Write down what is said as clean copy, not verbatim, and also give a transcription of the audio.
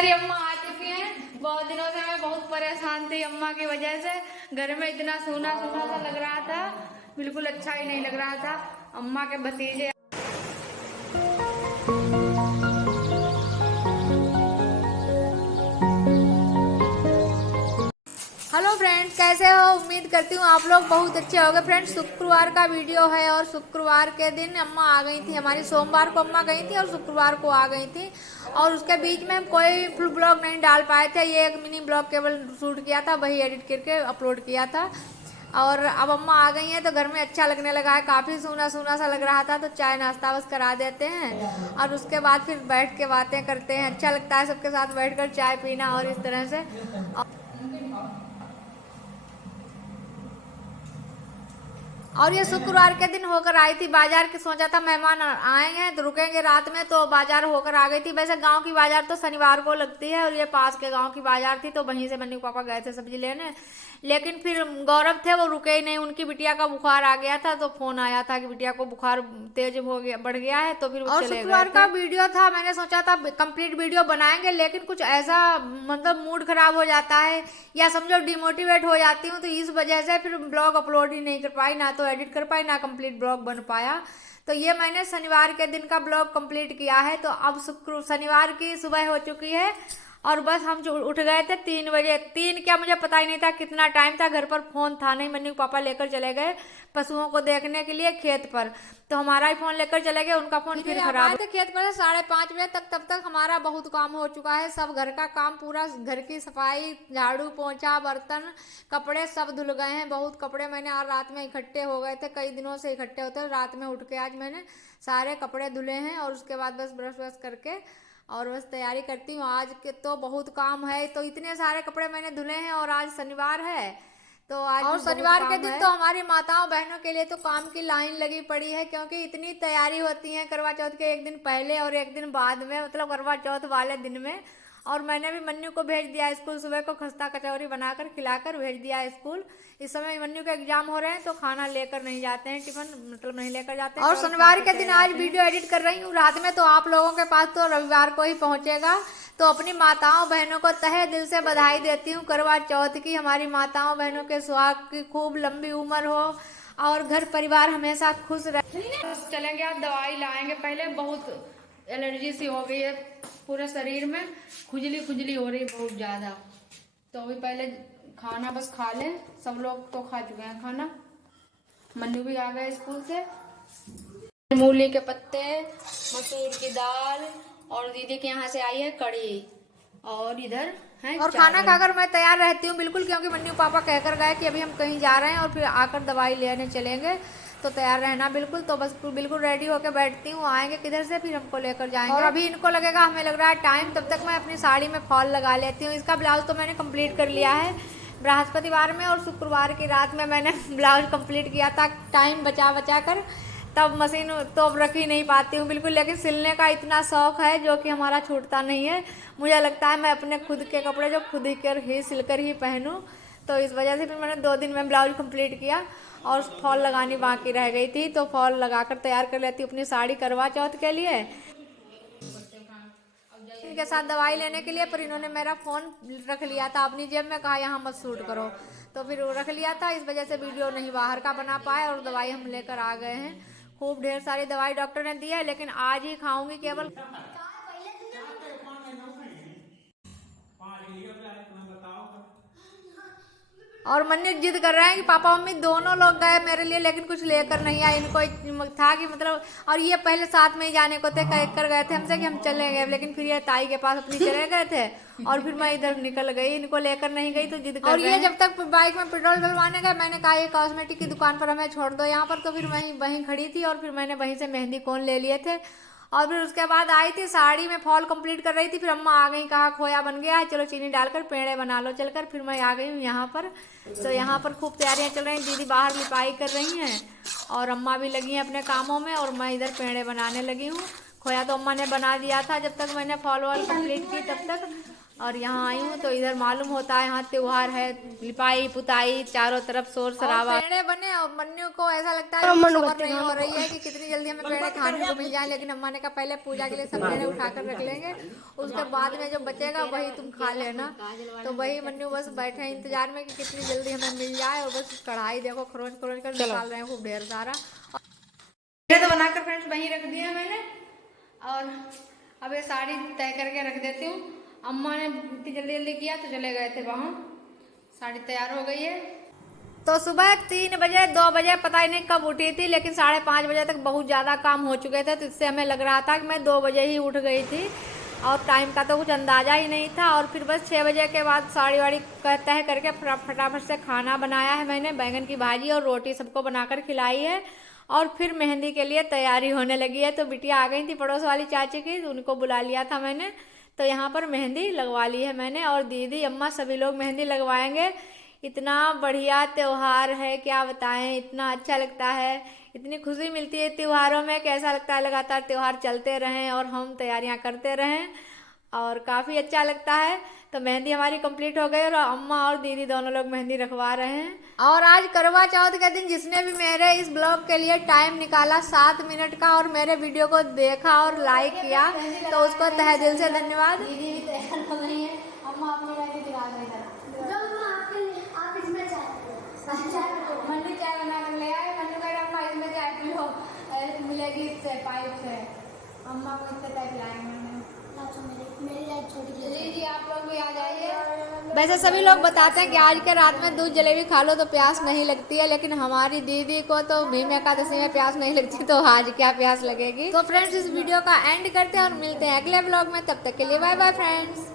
मेरी अम्मा आ चुकी हैं। बहुत दिनों से मैं बहुत परेशान थी अम्मा की वजह से। घर में इतना सूना सूना सा लग रहा था, बिल्कुल अच्छा ही नहीं लग रहा था। अम्मा के भतीजे हेलो फ्रेंड्स, कैसे हो? उम्मीद करती हूँ आप लोग बहुत अच्छे होंगे। फ्रेंड्स, शुक्रवार का वीडियो है और शुक्रवार के दिन अम्मा आ गई थी हमारी। सोमवार को अम्मा गई थी और शुक्रवार को आ गई थी, और उसके बीच में हम कोई फुल ब्लॉग नहीं डाल पाए थे। ये एक मिनी ब्लॉग केवल शूट किया था, वही एडिट करके अपलोड किया था। और अब अम्मा आ गई हैं तो घर में अच्छा लगने लगा है। काफ़ी सूना सूना सा लग रहा था, तो चाय नाश्ता बस करा देते हैं और उसके बाद फिर बैठ के बातें करते हैं। अच्छा लगता है सबके साथ बैठकर चाय पीना और इस तरह से। और ये शुक्रवार के दिन होकर आई थी बाजार के। सोचा था मेहमान आएंगे हैं तो रुकेंगे रात में, तो बाजार होकर आ गई थी। वैसे गांव की बाजार तो शनिवार को लगती है और ये पास के गांव की बाजार थी, तो वहीं से मन्नू पापा गए थे सब्जी लेने। लेकिन फिर गौरव थे वो रुके ही नहीं। उनकी बिटिया का बुखार आ गया था, तो फोन आया था कि बिटिया को बुखार तेज हो गया, बढ़ गया है, तो फिर वो चले गए। शुक्रवार का वीडियो था, मैंने सोचा था कंप्लीट वीडियो बनाएंगे, लेकिन कुछ ऐसा मतलब मूड खराब हो जाता है या समझो डिमोटिवेट हो जाती हूँ, तो इस वजह से फिर ब्लॉग अपलोड ही नहीं कर पाई, ना तो एडिट कर पाई, ना कंप्लीट ब्लॉग बन पाया। तो ये मैंने शनिवार के दिन का ब्लॉग कंप्लीट किया है। तो अब शनिवार की सुबह हो चुकी है और बस हम जो उठ गए थे 3 बजे। 3 क्या, मुझे पता ही नहीं था कितना टाइम था। घर पर फोन था नहीं, मन्नू पापा लेकर चले गए पशुओं को देखने के लिए खेत पर, तो हमारा ही फोन लेकर चले गए। उनका फोन फिर खराब थे खेत पर से 5:30 बजे तक। तब तक हमारा बहुत काम हो चुका है, सब घर का काम, पूरा घर की सफाई, झाड़ू पोंछा, बर्तन, कपड़े सब धुल गए हैं। बहुत कपड़े मैंने आज रात में इकट्ठे हो गए थे, कई दिनों से इकट्ठे होते। रात में उठ के आज मैंने सारे कपड़े धुले हैं और उसके बाद बस ब्रश व्रश करके और बस तैयारी करती हूँ। आज के तो बहुत काम है, तो इतने सारे कपड़े मैंने धुले हैं और आज शनिवार है, तो आज और शनिवार के दिन तो हमारी माताओं बहनों के लिए तो काम की लाइन लगी पड़ी है, क्योंकि इतनी तैयारी होती है करवा चौथ के एक दिन पहले और एक दिन बाद में, मतलब करवा चौथ वाले दिन में। और मैंने भी मन्नू को भेज दिया स्कूल, सुबह को खस्ता कचौरी बनाकर खिलाकर भेज दिया स्कूल। इस समय मन्नू के एग्जाम हो रहे हैं, तो खाना लेकर नहीं जाते हैं, टिफिन मतलब नहीं लेकर जाते हैं। और शनिवार के दिन आज वीडियो एडिट कर रही हूँ रात में, तो आप लोगों के पास तो रविवार को ही पहुंचेगा। तो अपनी माताओं बहनों को तहे दिल से बधाई देती हूँ करवा चौथ की। हमारी माताओं बहनों के सुहाग की खूब लंबी उम्र हो और घर परिवार हमेशा खुश रहे। चलेंगे, आप दवाई लाएंगे। पहले बहुत एलर्जी सी हो गई है पूरे शरीर में, खुजली खुजली हो रही बहुत ज्यादा। तो अभी पहले खाना बस खा लें। सब लोग तो खा चुके हैं खाना, मन्नू भी आ गए स्कूल से। मूली के पत्ते, मसूर की दाल और दीदी के यहाँ से आई है कड़ी, और इधर है और खाना खाकर मैं तैयार रहती हूँ बिल्कुल, क्योंकि मन्नू पापा कहकर गए कि अभी हम कहीं जा रहे हैं और फिर आकर दवाई लेने चलेंगे, तो तैयार रहना बिल्कुल। तो बस बिल्कुल रेडी होकर बैठती हूँ, आएंगे किधर से फिर हमको लेकर जाएंगे। और अभी इनको लगेगा हमें लग रहा है टाइम, तब तक मैं अपनी साड़ी में फॉल लगा लेती हूँ। इसका ब्लाउज तो मैंने कंप्लीट कर लिया है बृहस्पतिवार में, और शुक्रवार की रात में मैंने ब्लाउज कंप्लीट किया था टाइम बचा बचा कर। तब मशीन तो अब रख ही नहीं पाती हूँ बिल्कुल, लेकिन सिलने का इतना शौक है जो कि हमारा छूटता नहीं है। मुझे लगता है मैं अपने खुद के कपड़े जो खुद ही सिलकर ही पहनूं, तो इस वजह से फिर मैंने 2 दिन में ब्लाउज कंप्लीट किया और फॉल लगानी बाकी रह गई थी, तो फॉल लगाकर तैयार कर लेती हूँ अपनी साड़ी करवा चौथ के लिए। इनके साथ दवाई लेने के लिए, पर इन्होंने मेरा फ़ोन रख लिया था अपनी जेब में, कहा यहाँ मत शूट करो, तो फिर वो रख लिया था। इस वजह से वीडियो नहीं बाहर का बना पाए, और दवाई हम लेकर आ गए हैं। खूब ढेर सारी दवाई डॉक्टर ने दी है, लेकिन आज ही खाऊंगी केवल। और मन्नू जिद कर रहे हैं कि पापा मम्मी दोनों लोग गए मेरे लिए, लेकिन कुछ लेकर नहीं आए। इनको था कि मतलब, और ये पहले साथ में ही जाने को थे, कह कर गए थे हमसे कि हम चले गए, लेकिन फिर ये ताई के पास अपनी चले गए थे और फिर मैं इधर निकल गई, इनको लेकर नहीं गई, तो जिद कर और ये जब तक बाइक में पेट्रोल डलवाने गए, मैंने कहा ये कॉस्मेटिक की दुकान पर हमें छोड़ दो यहाँ पर, तो फिर मैं वहीं खड़ी थी और फिर मैंने वहीं से मेहंदी कोन ले लिए थे। और फिर उसके बाद आई थी साड़ी में फॉल कंप्लीट कर रही थी, फिर अम्मा आ गई, कहा खोया बन गया है, चलो चीनी डालकर पेड़े बना लो चलकर। फिर मैं आ गई हूँ यहाँ पर, तो यहाँ पर खूब तैयारियाँ चल रही हैं। दीदी बाहर लिपाई कर रही हैं और अम्मा भी लगी हैं अपने कामों में, और मैं इधर पेड़े बनाने लगी हूँ। खोया तो अम्मा ने बना दिया था जब तक मैंने फॉलोअर कंप्लीट की तब तक। और यहाँ आई हूँ तो इधर मालूम होता है यहाँ त्योहार है, लिपाई पुताई चारों तरफ शोर शराबा। पेड़े बने और मन्नू को ऐसा लगता है खबर नहीं हो रही है कि कितनी जल्दी हमें पेड़े खाने को मिल जाए, लेकिन अम्मा ने कहा पहले पूजा के लिए सब पेड़े उठाकर रख लेंगे, उसके बाद में जो बचेगा वही तुम खा लेना। तो वही मन्नू बस बैठे हैं इंतजार में कि कितनी जल्दी हमें मिल जाए। और बस कढ़ाई देखो खरोंच खरोंच कर निकाल रहे हैं खूब ढेर सारा। तो बनाकर फ्रेंड्स वहीं रख दिया मैंने। और अब ये साड़ी तय करके रख देती हूँ। अम्मा ने इतनी जल्दी जल्दी किया तो चले गए थे वहाँ। साड़ी तैयार हो गई है। तो सुबह 3 बजे 2 बजे पता ही नहीं कब उठी थी, लेकिन 5:30 बजे तक बहुत ज़्यादा काम हो चुके थे, तो इससे हमें लग रहा था कि मैं 2 बजे ही उठ गई थी और टाइम का तो कुछ अंदाज़ा ही नहीं था। और फिर बस 6 बजे के बाद साड़ी वाड़ी तय करके फटाफट से खाना बनाया है मैंने। बैंगन की भाजी और रोटी सबको बनाकर खिलाई है। और फिर मेहंदी के लिए तैयारी होने लगी है। तो बिटिया आ गई थी पड़ोस वाली चाची की, तो उनको बुला लिया था मैंने। तो यहाँ पर मेहंदी लगवा ली है मैंने, और दीदी अम्मा सभी लोग मेहंदी लगवाएंगे। इतना बढ़िया त्योहार है क्या बताएं, इतना अच्छा लगता है, इतनी खुशी मिलती है त्योहारों में। कैसा लगता है लगातार त्योहार चलते रहें और हम तैयारियां करते रहें, और काफ़ी अच्छा लगता है। तो मेहंदी हमारी कंप्लीट हो गई और अम्मा और दीदी दोनों लोग मेहंदी रखवा रहे हैं। और आज करवा चौथ के दिन जिसने भी मेरे इस ब्लॉग के लिए टाइम निकाला 7 मिनट का और मेरे वीडियो को देखा और लाइक किया, तो उसको तहे दिल से धन्यवाद। दीदी भी तैयार हो गई है। अम्मा अपनी मेहंदी दिखा रही है। मन्नू चाय बना कर ले आए। मन्नू कह रहा अम्मा इसमें चाय पियो, मिलेगी इससे पाइप से। अम्मा को इससे चाय पिलाएंगे। जी आप लोग भी आ जाइए। वैसे सभी लोग बताते हैं कि आज के रात में दूध जलेबी खा लो तो प्यास नहीं लगती है, लेकिन हमारी दीदी को तो भीम एकादशी में प्यास नहीं लगती, तो आज क्या प्यास लगेगी। तो फ्रेंड्स इस वीडियो का एंड करते हैं और मिलते हैं अगले ब्लॉग में। तब तक के लिए बाय बाय फ्रेंड्स।